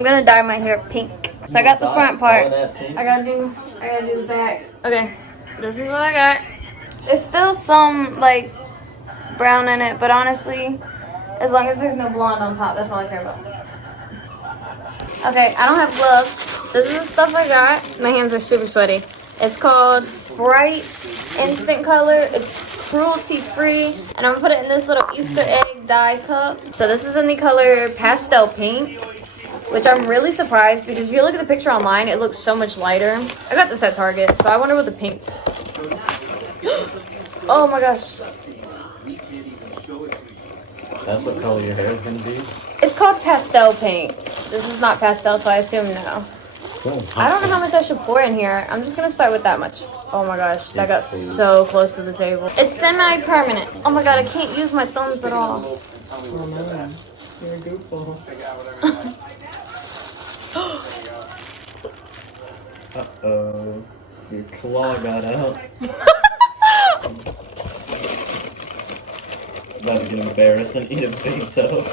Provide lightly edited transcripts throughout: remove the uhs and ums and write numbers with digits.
I'm gonna dye my hair pink. So I got the front part. I gotta do the back. Okay, this is what I got. There's still some like brown in it, but honestly, as long as there's no blonde on top, that's all I care about. Okay, I don't have gloves. This is the stuff I got. My hands are super sweaty. It's called Brite Instant Color. It's cruelty free, and I'm gonna put it in this little Easter egg dye cup. So this is in the color Pastel Pink, which I'm really surprised because if you look at the picture online, it looks so much lighter. I got this at Target, so I wonder what the pink. Oh my gosh. That's what color your hair is gonna be? It's called Pastel Pink. This is not pastel, so I assume no. Cool. I don't know how much I should pour in here. I'm just gonna start with that much. Oh my gosh, that got so close to the table. It's semi-permanent. Oh my god, I can't use my thumbs at all. Oh man, you're a goofball. Uh-oh, your claw got out. About to get embarrassed and eat a big toe.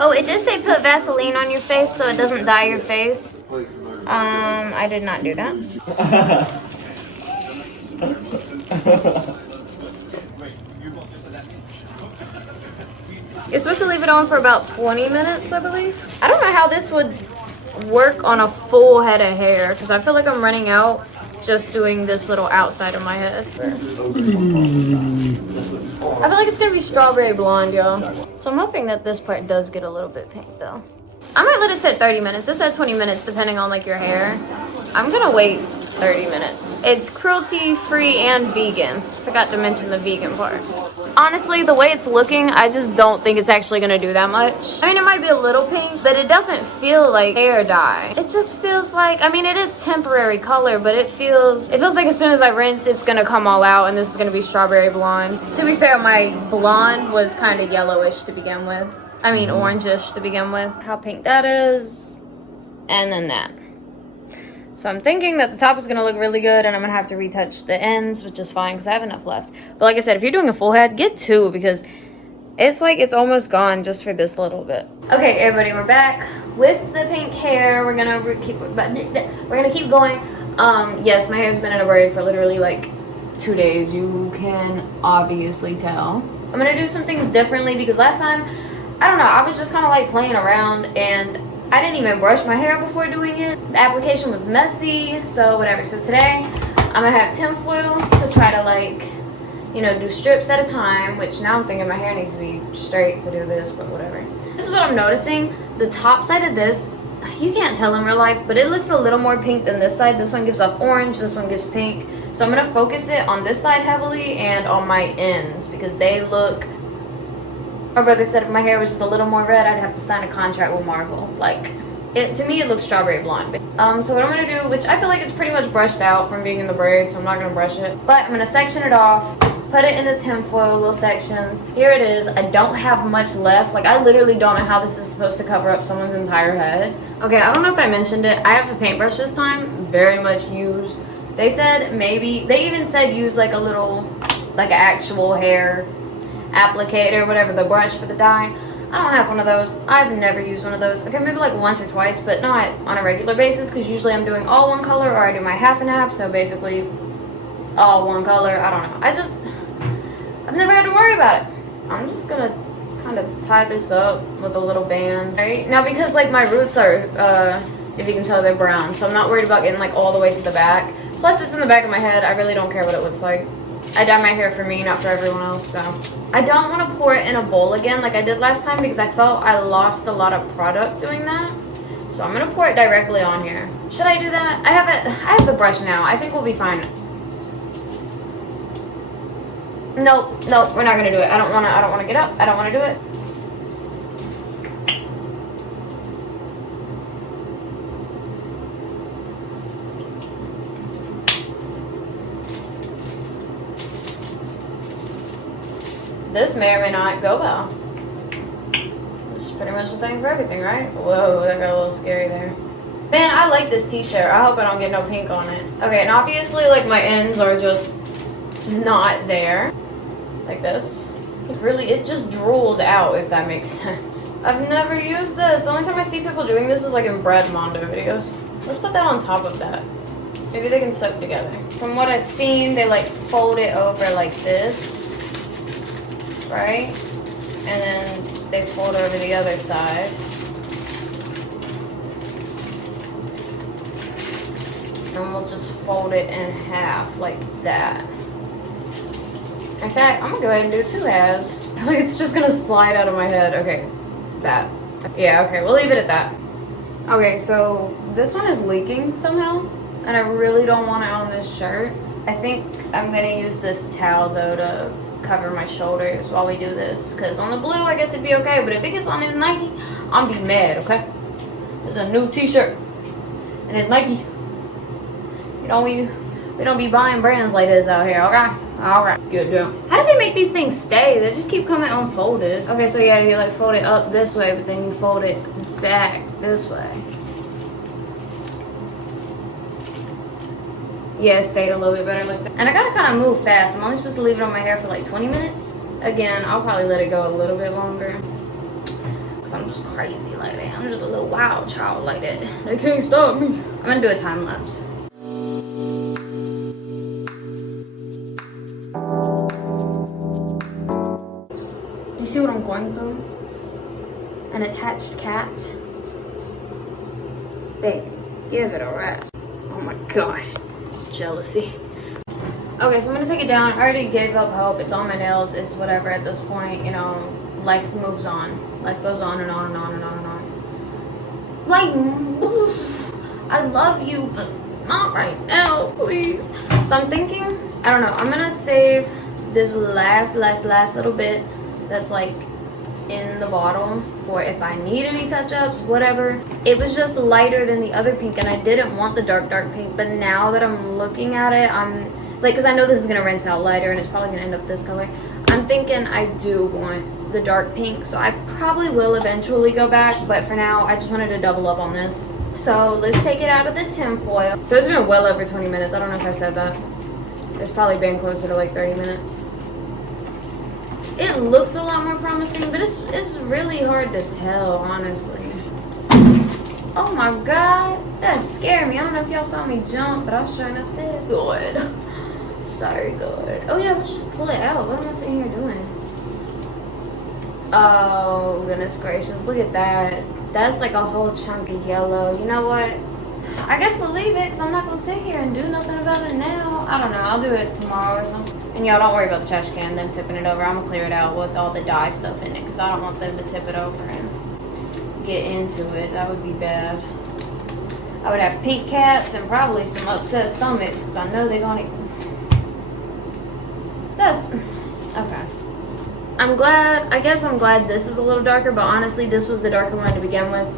Oh, it did say put Vaseline on your face so it doesn't dye your face. I did not do that. You're supposed to leave it on for about 20 minutes, I believe. I don't know how this would work on a full head of hair because I feel like I'm running out just doing this little outside of my head. I feel like it's gonna be strawberry blonde, y'all. So I'm hoping that this part does get a little bit pink though. I might let it sit 30 minutes. This said 20 minutes depending on like your hair. I'm gonna wait 30 minutes. It's cruelty free and vegan. Forgot to mention the vegan part. Honestly, the way it's looking, I just don't think it's actually gonna do that much. I mean, it might be a little pink, but it doesn't feel like hair dye. It just feels like, I mean, it is temporary color, but it feels like as soon as I rinse, it's gonna come all out and this is gonna be strawberry blonde. To be fair, my blonde was kind of yellowish to begin with. I mean, orangish to begin with. How pink that is, and then that. So I'm thinking that the top is gonna look really good and I'm gonna have to retouch the ends, which is fine because I have enough left. But like I said, if you're doing a full head, get two because it's like it's almost gone just for this little bit. Okay, everybody, we're back with the pink hair. We're gonna keep going. Yes, my hair's been in a braid for literally like 2 days. You can obviously tell. I'm gonna do some things differently because last time, I don't know, I was just kind of like playing around and I didn't even brush my hair before doing it. The application was messy, so whatever. So today, I'm gonna have tinfoil to try to like, you know, do strips at a time, which now I'm thinking my hair needs to be straight to do this, but whatever. This is what I'm noticing. The top side of this, you can't tell in real life, but it looks a little more pink than this side. This one gives off orange, this one gives pink. So I'm gonna focus it on this side heavily and on my ends because they look, my brother said if my hair was just a little more red, I'd have to sign a contract with Marvel. Like, to me, it looks strawberry blonde. So what I'm gonna do, which I feel like it's pretty much brushed out from being in the braid, so I'm not gonna brush it. But I'm gonna section it off, put it in the tinfoil little sections. Here it is. I don't have much left. Like, I literally don't know how this is supposed to cover up someone's entire head. Okay, I don't know if I mentioned it. I have a paintbrush this time, very much used. They said maybe, they even said use like a little, like an actual hair applicator, whatever, the brush for the dye. I don't have one of those. I've never used one of those. Okay, maybe like once or twice, but not on a regular basis because usually I'm doing all one color or I do my half and half, so basically all one color. I don't know. I've never had to worry about it. I'm just gonna kind of tie this up with a little band. Right now, because like my roots are, if you can tell, they're brown, so I'm not worried about getting like all the way to the back. Plus it's in the back of my head. I really don't care what it looks like. I dye my hair for me, not for everyone else, so. I don't want to pour it in a bowl again like I did last time because I felt I lost a lot of product doing that. So I'm gonna pour it directly on here. Should I do that? I have the brush now. I think we'll be fine. Nope, we're not gonna do it. I don't wanna get up. I don't wanna do it. This may or may not go well. Which is pretty much the thing for everything, right? Whoa, that got a little scary there. Man, I like this t-shirt. I hope I don't get no pink on it. Okay, and obviously, like, my ends are just not there. Like this. It just drools out, if that makes sense. I've never used this. The only time I see people doing this is like in Brad Mondo videos. Let's put that on top of that. Maybe they can soak together. From what I've seen, they like fold it over like this, right? And then they fold over the other side. And we'll just fold it in half like that. In fact, I'm gonna go ahead and do 2 halves. I feel like it's just gonna slide out of my head. Okay, that. Yeah, okay, we'll leave it at that. Okay, so this one is leaking somehow, and I really don't want it on this shirt. I think I'm gonna use this towel though to cover my shoulders while we do this, because on the blue, I guess it'd be okay, but if it gets on his Nike, I'm be mad, okay? It's a new t-shirt, and it's Nike. You know, we don't be buying brands like this out here, okay? Alright, good job. How do they make these things stay? They just keep coming unfolded. Okay, so yeah, you like fold it up this way, but then you fold it back this way. Yeah, it stayed a little bit better like that. And I gotta kind of move fast. I'm only supposed to leave it on my hair for like 20 minutes. Again, I'll probably let it go a little bit longer, because I'm just crazy like that. I'm just a little wild child like that. They can't stop me. I'm gonna do a time lapse. See what I'm going through? An attached cat. Baby, give it a rest. Oh my gosh, jealousy. Okay, so I'm gonna take it down. I already gave up hope. It's on my nails. It's whatever at this point. You know, life moves on. Life goes on and on and on and on and on. Like, I love you, but not right now, please. So I'm thinking, I don't know. I'm gonna save this last little bit that's like in the bottle for if I need any touch-ups, whatever. It was just lighter than the other pink, and I didn't want the dark pink, but now that I'm looking at it, I'm like, because I know this is gonna rinse out lighter and it's probably gonna end up this color, I'm thinking I do want the dark pink, so I probably will eventually go back, but for now I just wanted to double up on this. So let's take it out of the tin foil. So it's been well over 20 minutes. I don't know if I said that. It's probably been closer to like 30 minutes. It looks a lot more promising, but it's really hard to tell, honestly. Oh my god, that scared me. I don't know if y'all saw me jump, but I sure enough did. Good. Sorry, good. Oh yeah, let's just pull it out. What am I sitting here doing? Oh, goodness gracious, look at that. That's like a whole chunk of yellow. You know what? I guess we'll leave it, because I'm not going to sit here and do nothing about it now. I don't know. I'll do it tomorrow or something. And y'all, don't worry about the trash can, them tipping it over. I'm going to clear it out with all the dye stuff in it, because I don't want them to tip it over and get into it. That would be bad. I would have pink cats and probably some upset stomachs, because I know they're going to... That's... okay. I guess I'm glad this is a little darker, but honestly, this was the darker one to begin with.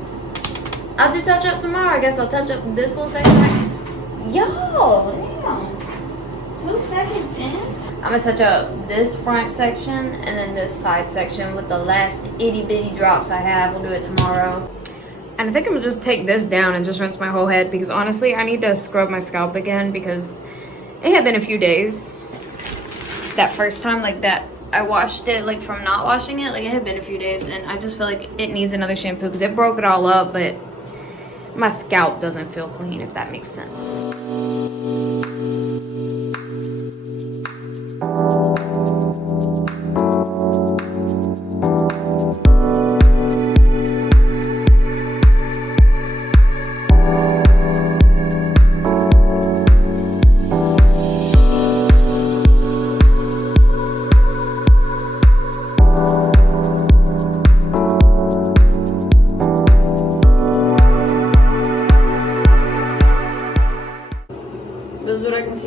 I'll do touch up tomorrow. I guess I'll touch up this little section. Yo, damn. 2 seconds in. I'm gonna touch up this front section and then this side section with the last itty bitty drops I have. We'll do it tomorrow. And I think I'm gonna just take this down and just rinse my whole head, because honestly, I need to scrub my scalp again, because it had been a few days. That first time, like that, I washed it like from not washing it. Like it had been a few days, and I just feel like it needs another shampoo, because it broke it all up, but my scalp doesn't feel clean, if that makes sense.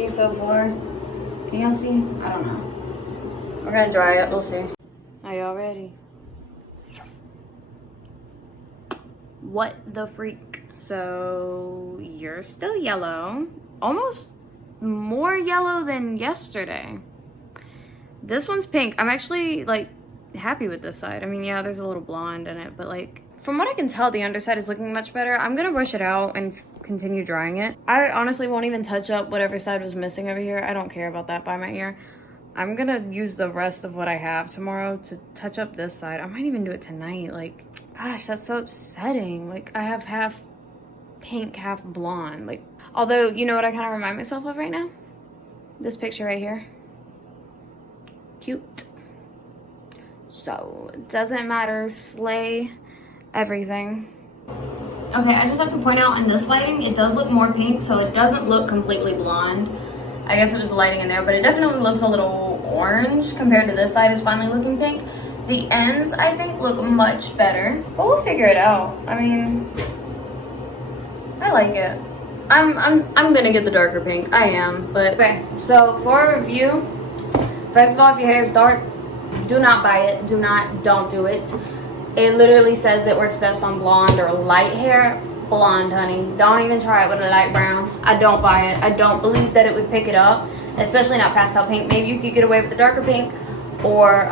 So far, can y'all see? I don't know. We're gonna dry it, we'll see. Are y'all ready? What the freak? So you're still yellow, almost more yellow than yesterday. This one's pink. I'm actually like happy with this side. I mean, yeah, there's a little blonde in it, but like from what I can tell, the underside is looking much better. I'm gonna brush it out and continue drying it. I honestly won't even touch up whatever side was missing over here. I don't care about that by my ear. I'm gonna use the rest of what I have tomorrow to touch up this side. I might even do it tonight. Like, gosh, that's so upsetting. Like, I have half pink, half blonde. Like, although, you know what I kind of remind myself of right now? This picture right here. Cute. So, it doesn't matter. Slay everything. Okay, I just have to point out in this lighting, it does look more pink, so it doesn't look completely blonde. I guess it was the lighting in there, but it definitely looks a little orange compared to this side is finally looking pink. The ends, I think, look much better, but we'll figure it out. I mean, I like it. I'm gonna get the darker pink. I am, but okay. So for a review, first of all, if your hair is dark, do not buy it. Don't do it. It literally says it works best on blonde or light hair. Blonde, honey. Don't even try it with a light brown. I don't buy it. I don't believe that it would pick it up, especially not pastel pink. Maybe you could get away with the darker pink or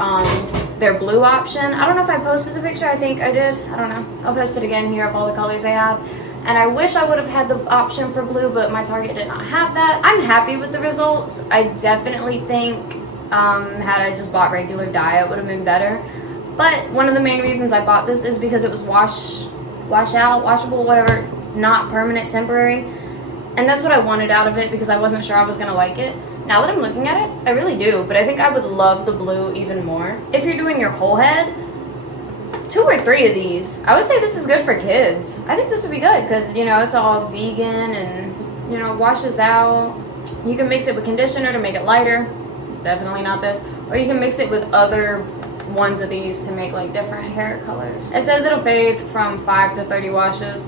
their blue option. I don't know if I posted the picture. I think I did. I don't know. I'll post it again here of all the colors they have. And I wish I would have had the option for blue, but my Target did not have that. I'm happy with the results. I definitely think had I just bought regular dye, it would have been better. But one of the main reasons I bought this is because it was wash out, washable, whatever, not permanent, temporary. And that's what I wanted out of it because I wasn't sure I was gonna like it. Now that I'm looking at it, I really do, but I think I would love the blue even more. If you're doing your whole head, 2 or 3 of these. I would say this is good for kids. I think this would be good because, you know, it's all vegan and, you know, washes out. You can mix it with conditioner to make it lighter. Definitely not this. Or you can mix it with other ones of these to make like different hair colors. It says it'll fade from 5 to 30 washes.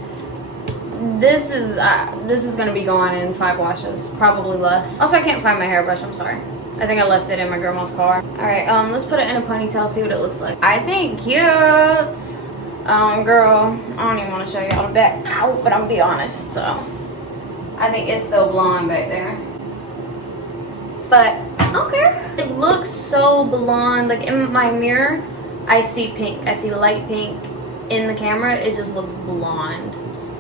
This is gonna be going in 5 washes, probably less. Also, I can't find my hairbrush, I'm sorry. I think I left it in my grandma's car. All right, let's put it in a ponytail, see what it looks like. I think cute. Girl, I don't even want to show y'all the back out, but I'm gonna be honest, so. I think it's still blonde back there. But I don't care. It looks so blonde. Like in my mirror, I see pink. I see light pink. In the camera, it just looks blonde.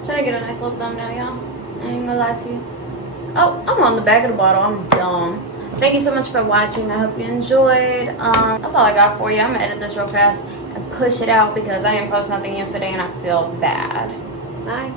Trying to get a nice little thumbnail, y'all. I ain't gonna lie to you. Oh, I'm on the back of the bottle. I'm dumb. Thank you so much for watching. I hope you enjoyed. That's all I got for you. I'm gonna edit this real fast and push it out because I didn't post nothing yesterday and I feel bad. Bye.